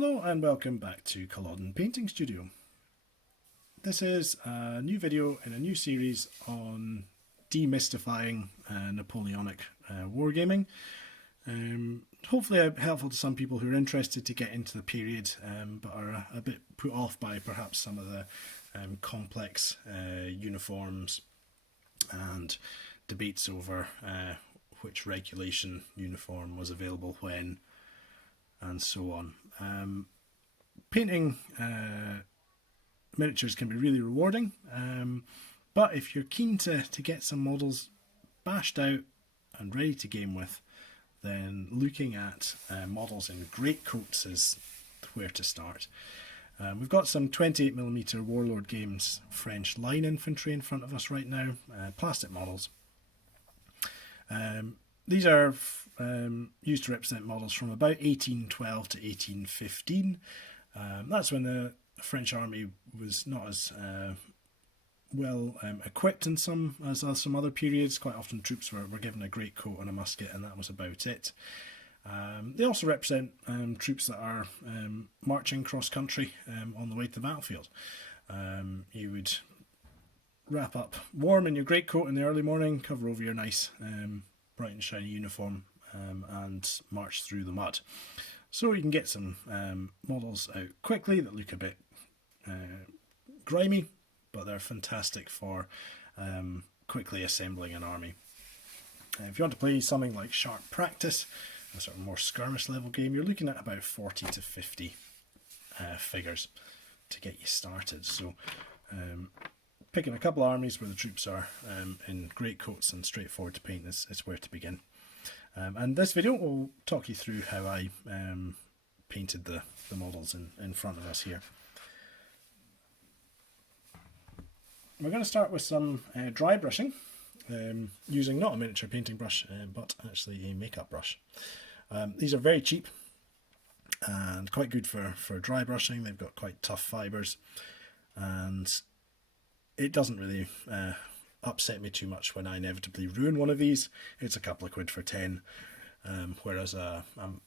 Hello and welcome back to Culloden Painting Studio. This is a new video in a new series on demystifying Napoleonic wargaming. Hopefully helpful to some people who are interested to get into the period but are a bit put off by perhaps some of the complex uniforms and debates over which regulation uniform was available when and so on. Painting miniatures can be really rewarding, but if you're keen to get some models bashed out and ready to game with, then looking at models in greatcoats is where to start. We've got some 28mm Warlord Games French line infantry in front of us right now, plastic models. These are used to represent models from about 1812 to 1815. That's when the French army was not as well equipped in some other periods. Quite often troops were given a greatcoat and a musket, and that was about it. They also represent troops that are marching cross country on the way to the battlefield. You would wrap up warm in your greatcoat in the early morning, cover over your nice bright and shiny uniform, and march through the mud. So you can get some models out quickly that look a bit grimy, but they're fantastic for quickly assembling an army. If you want to play something like Sharp Practice, a sort of more skirmish level game, you're looking at about 40 to 50 figures to get you started. So picking a couple of armies where the troops are in greatcoats and straightforward to paint is where to begin. And this video will talk you through how I painted the models in front of us here. We're going to start with some dry brushing, using not a miniature painting brush, but actually a makeup brush. These are very cheap and quite good for dry brushing. They've got quite tough fibres, and it doesn't really upset me too much when I inevitably ruin one of these. It's a couple of quid for 10, whereas a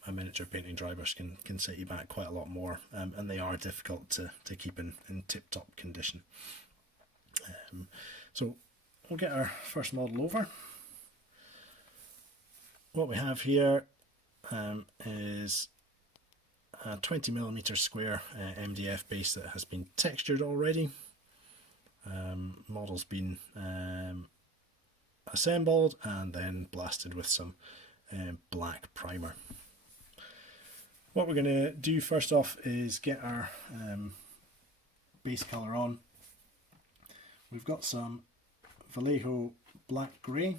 miniature painting dry brush can set you back quite a lot more, and they are difficult to keep in tip-top condition. So we'll get our first model over. What we have here is a 20mm square MDF base that has been textured already. Model's been assembled and then blasted with some black primer. What we're going to do first off is get our base colour on. We've got some Vallejo black grey.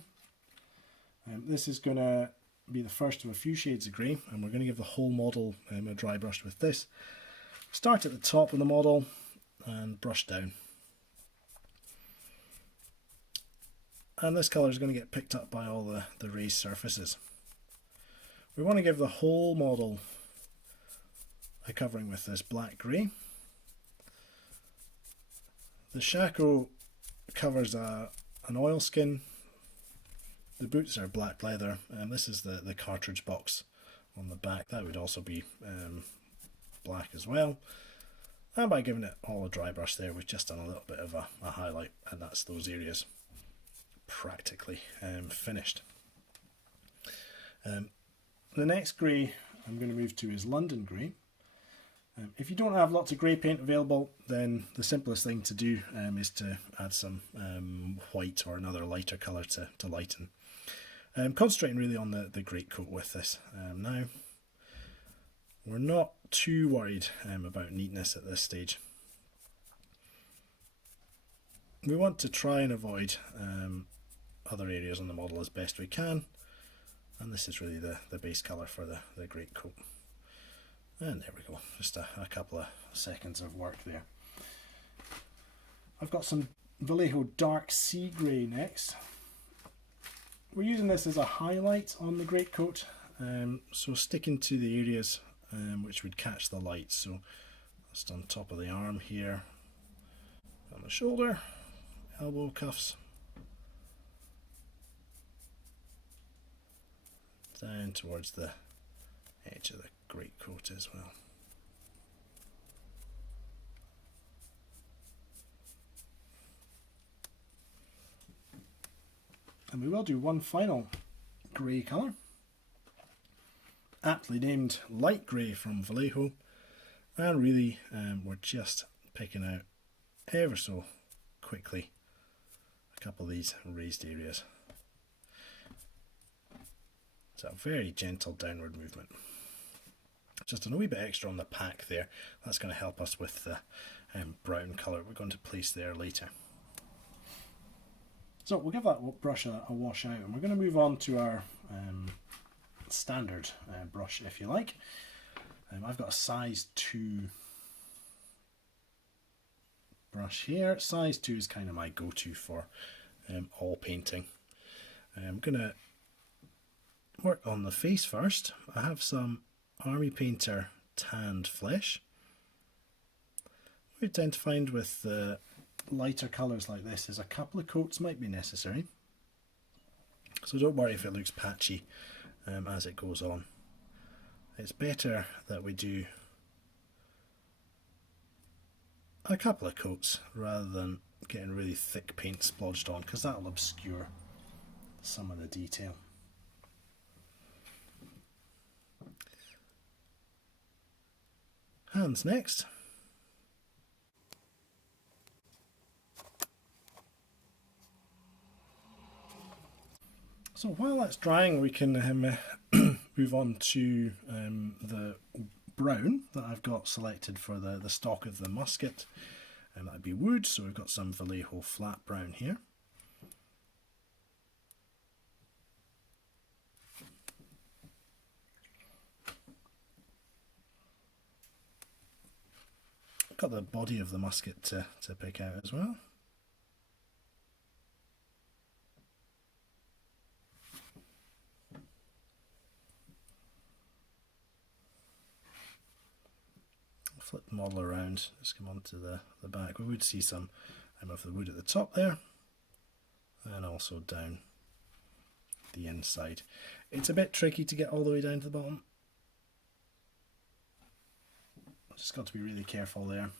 This is going to be the first of a few shades of grey, and we're going to give the whole model a dry brush with this. Start at the top of the model and brush down. And this colour is going to get picked up by all the raised surfaces. We want to give the whole model a covering with this black grey. The shako covers an oilskin. The boots are black leather, and this is the cartridge box on the back. That would also be black as well. And by giving it all a dry brush there, we've just done a little bit of a highlight, and that's those areas practically finished. The next grey I'm going to move to is London grey. If you don't have lots of grey paint available, then the simplest thing to do is to add some white or another lighter colour to lighten. Concentrating really on the greatcoat with this. Now, we're not too worried about neatness at this stage. We want to try and avoid other areas on the model as best we can, and this is really the base colour for the greatcoat. And there we go, just a couple of seconds of work there. I've got some Vallejo dark sea grey next. We're using this as a highlight on the greatcoat, so sticking to the areas which would catch the light. So just on top of the arm here, on the shoulder, elbow cuffs, down towards the edge of the greatcoat as well. we will do one final grey colour, aptly named light grey from Vallejo, and really we're just picking out ever so quickly a couple of these raised areas. It's a very gentle downward movement. Just a wee bit extra on the pack there. That's going to help us with the brown colour we're going to place there later. So we'll give that brush a wash out, and we're going to move on to our standard brush, if you like. I've got a size 2 brush here. Size 2 is kind of my go-to for all painting. I'm going to work on the face first. I have some Army Painter tanned flesh. What we tend to find with lighter colours like this is a couple of coats might be necessary. So don't worry if it looks patchy as it goes on. It's better that we do a couple of coats rather than getting really thick paint splodged on, because that will obscure some of the detail. Hands next. So while that's drying, we can move on to the brown that I've got selected for the stock of the musket, and that'd be wood. So we've got some Vallejo flat brown here. Got the body of the musket to pick out as well. Flip the model around, just come onto the back. We would see some of the wood at the top there, and also down the inside. It's a bit tricky to get all the way down to the bottom. Just got to be really careful there.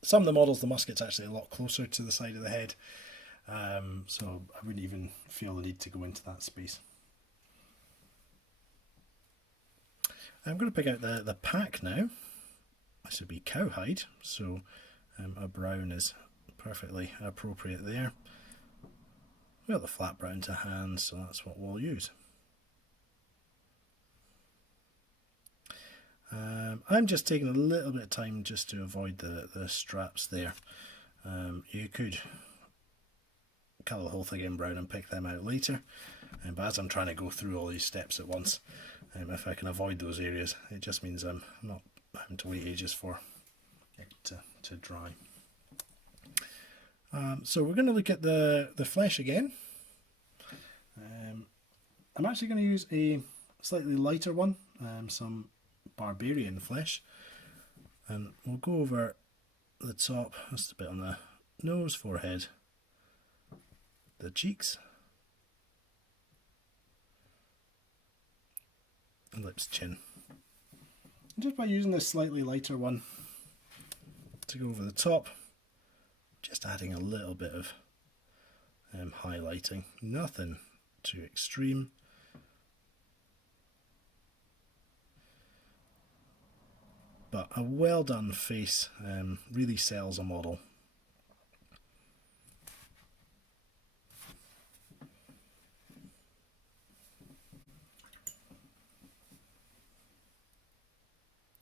Some of the models, the musket's actually a lot closer to the side of the head, so I wouldn't even feel the need to go into that space. I'm going to pick out the pack now. This would be cowhide, so a brown is perfectly appropriate there. We've got the flat brown to hand, so that's what we'll use. I'm just taking a little bit of time just to avoid the straps there. You could colour the whole thing in brown and pick them out later, but as I'm trying to go through all these steps at once, if I can avoid those areas, it just means I'm not having to wait ages for it to dry. So we're going to look at the flesh again. I'm actually going to use a slightly lighter one, some Barbarian flesh, and we'll go over the top, just a bit on the nose, forehead, the cheeks, lips, chin. And just by using this slightly lighter one to go over the top, just adding a little bit of highlighting, nothing too extreme. But a well done face really sells a model.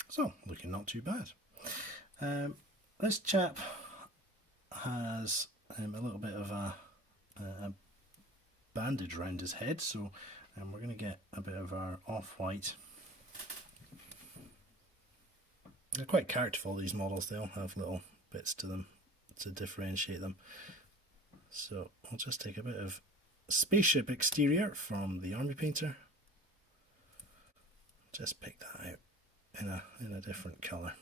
So, looking not too bad. This chap has a little bit of a bandage around his head, so we're going to get a bit of our off-white. They're quite characterful, these models. They all have little bits to them to differentiate them. So I'll just take a bit of Spaceship exterior from the Army Painter. Just pick that out in a different colour.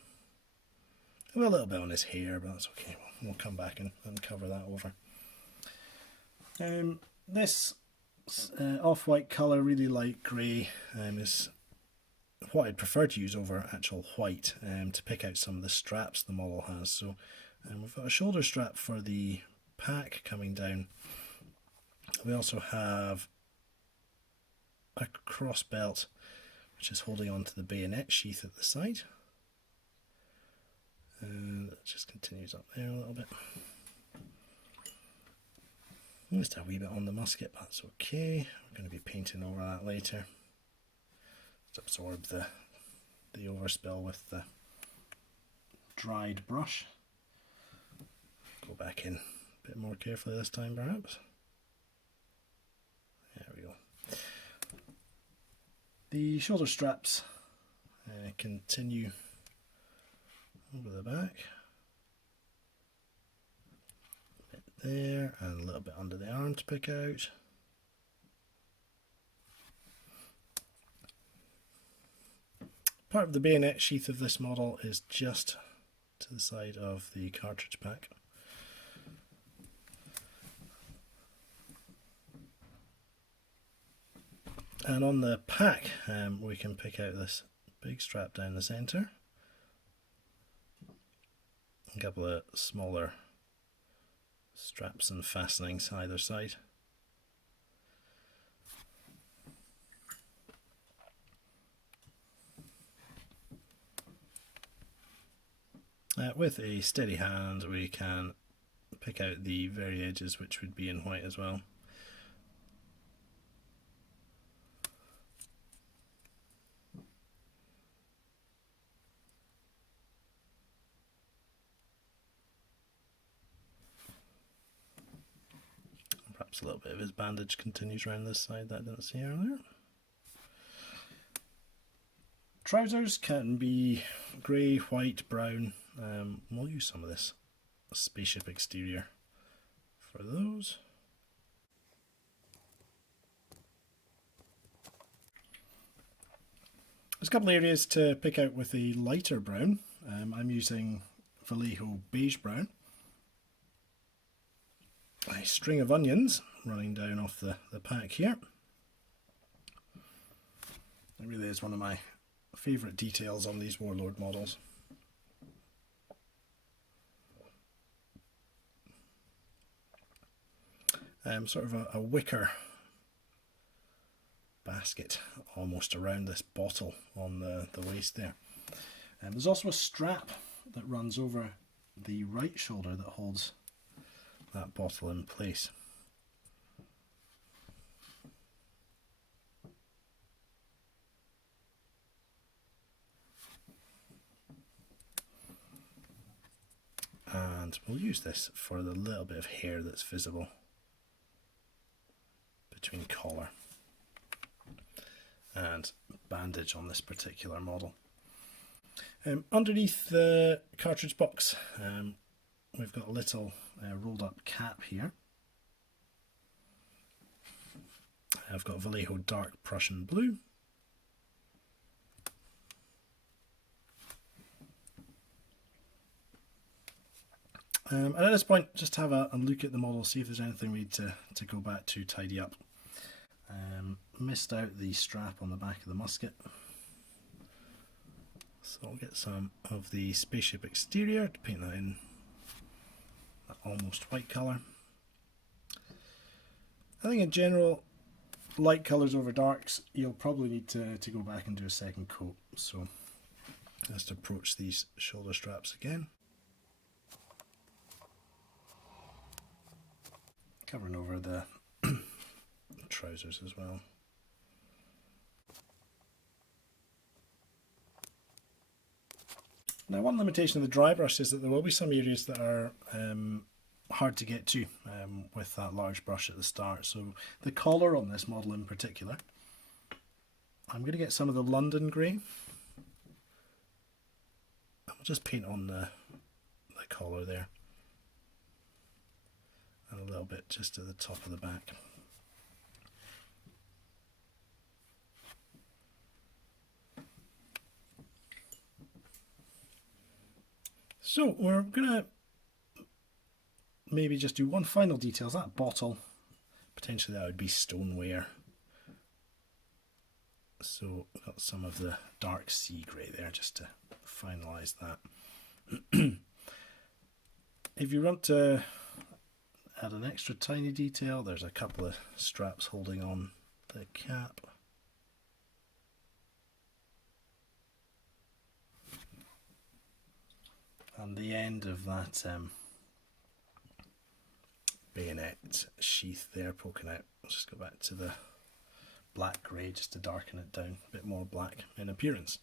A little bit on his hair, but that's okay. We'll come back and cover that over. This off-white colour, really light grey, is what I'd prefer to use over actual white to pick out some of the straps the model has. So we've got a shoulder strap for the pack coming down We also have a cross belt which is holding on to the bayonet sheath at the side. And it just continues up there a little bit. Just a wee bit on the musket, but that's okay. We're going to be painting over that later. Just absorb the overspill with the dried brush. Go back in a bit more carefully this time perhaps. There we go. The shoulder straps continue over the back. A bit there and a little bit under the arm to pick out. Part of the bayonet sheath of this model is just to the side of the cartridge pack. And on the pack we can pick out this big strap down the centre, a couple of smaller straps and fastenings either side. With a steady hand we can pick out the very edges, which would be in white as well. Perhaps a little bit of his bandage continues around this side that I didn't see earlier. Trousers can be grey, white, brown. We'll use some of this Spaceship exterior for those. There's a couple of areas to pick out with a lighter brown. I'm using Vallejo Beige Brown. A string of onions running down off the pack here. It really is one of my favourite details on these Warlord models. Sort of a wicker basket almost around this bottle on the waist there. There's also a strap that runs over the right shoulder that holds that bottle in place. And we'll use this for the little bit of hair that's visible between collar and bandage on this particular model. Underneath the cartridge box we've got a little rolled up cap here. I've got Vallejo dark Prussian blue. And at this point, just have a look at the model, see if there's anything we need to go back to tidy up. Missed out the strap on the back of the musket. So I'll get some of the Spaceship exterior to paint that in that almost white colour. I think in general, light colours over darks, you'll probably need to go back and do a second coat. So let's approach these shoulder straps again. Covering over the trousers as well. Now, one limitation of the dry brush is that there will be some areas that are hard to get to with that large brush at the start. So the collar on this model in particular, I'm going to get some of the London grey. I'll just paint on the collar there. And a little bit just at the top of the back. So we're going to maybe just do one final detail. That bottle, potentially that would be stoneware. So we've got some of the dark sea grey there just to finalise that. If you want to add an extra tiny detail. There's a couple of straps holding on the cap. And the end of that bayonet sheath there poking out. I'll just go back to the black grey just to darken it down, a bit more black in appearance.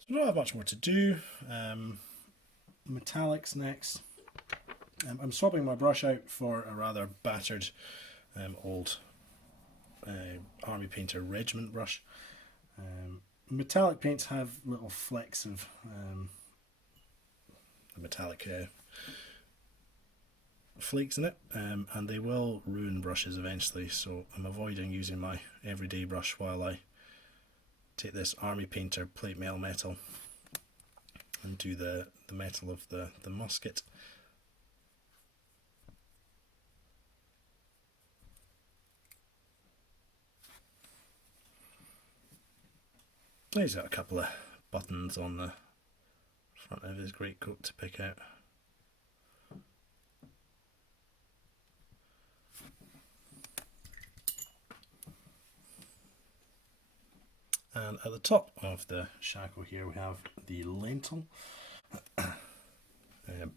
So we don't have much more to do. Metallics next. I'm swapping my brush out for a rather battered old Army Painter Regiment brush. Metallic paints have little flecks of metallic flakes in it, and they will ruin brushes eventually, so I'm avoiding using my everyday brush while I take this Army Painter plate mail metal and do the metal of the musket. He's got a couple of buttons on the front of his greatcoat to pick out. And at the top of the shackle here we have the lintel,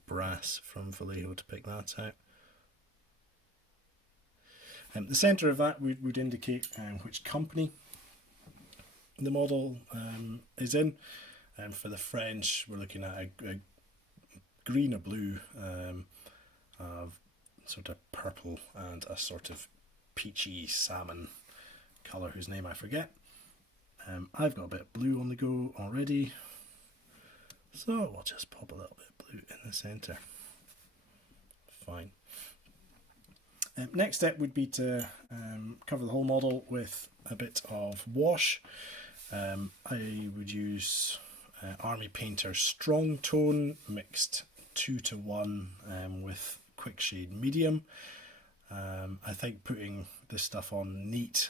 brass from Vallejo to pick that out. The centre of that would indicate which company the model is in. For the French, we're looking at a green, a blue, a sort of purple, and a sort of peachy salmon colour whose name I forget. I've got a bit of blue on the go already, so we'll just pop a little bit of blue in the centre. Fine. Next step would be to cover the whole model with a bit of wash. I would use Army Painter Strong Tone mixed 2:1 with Quickshade Medium. I think putting this stuff on neat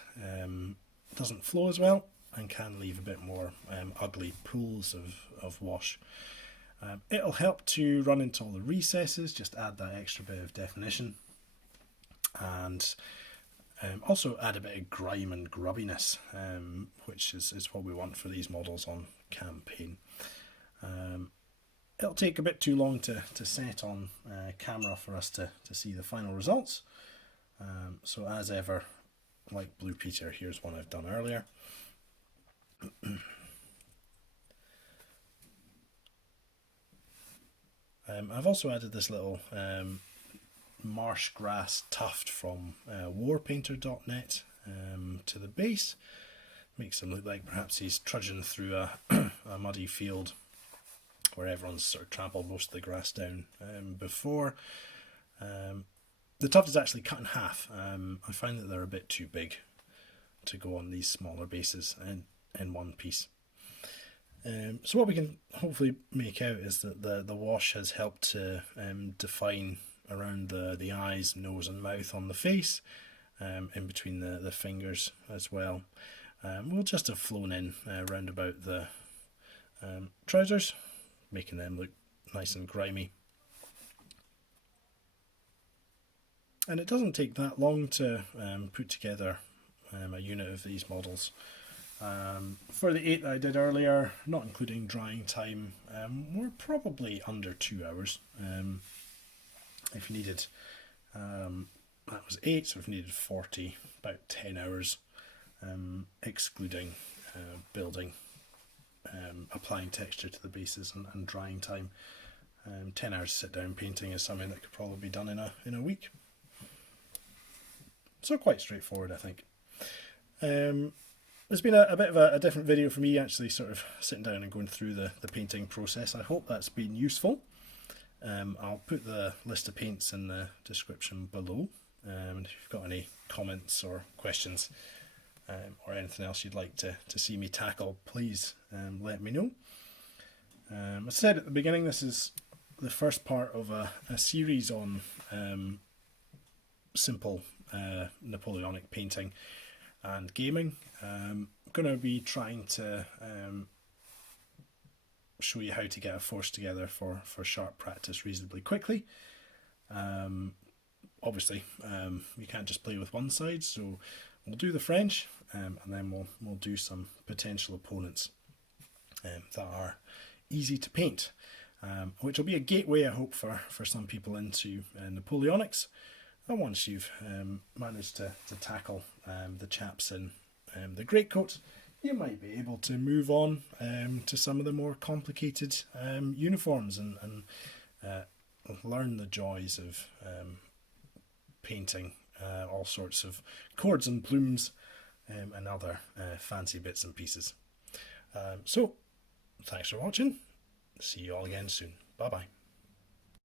doesn't flow as well and can leave a bit more ugly pools of wash. It'll help to run into all the recesses, just add that extra bit of definition, and also add a bit of grime and grubbiness, which is what we want for these models on campaign. It'll take a bit too long to set on camera for us to see the final results. So as ever, like Blue Peter, here's one I've done earlier. I've also added this little marsh grass tuft from warpainter.net to the base. Makes him look like perhaps he's trudging through a muddy field where everyone's sort of trampled most of the grass down before. The tuft is actually cut in half. I find that they're a bit too big to go on these smaller bases in one piece. So what we can hopefully make out is that the wash has helped to define around the eyes, nose and mouth on the face, in between the fingers as well. We'll just have flown in round about the trousers, making them look nice and grimy. And it doesn't take that long to put together a unit of these models. For the 8 that I did earlier, not including drying time, we're probably under 2 hours. If you needed, that was 8, so if you needed 40, about 10 hours, excluding building, applying texture to the bases and drying time. 10 hours sit down painting is something that could probably be done in a week. So quite straightforward, I think. It's been a bit of a different video for me, actually sort of sitting down and going through the painting process. I hope that's been useful. I'll put the list of paints in the description below, and if you've got any comments or questions or anything else you'd like to see me tackle, please let me know. As I said at the beginning, this is the first part of a series on simple Napoleonic painting and gaming. I'm going to be trying to show you how to get a force together for sharp practice reasonably quickly. Obviously, you can't just play with one side, so we'll do the French, and then we'll do some potential opponents that are easy to paint, which will be a gateway, I hope, for some people into Napoleonics. And once you've managed to tackle the chaps in the greatcoat, you might be able to move on to some of the more complicated uniforms and learn the joys of painting all sorts of cords and plumes and other fancy bits and pieces. So, thanks for watching. See you all again soon. Bye bye.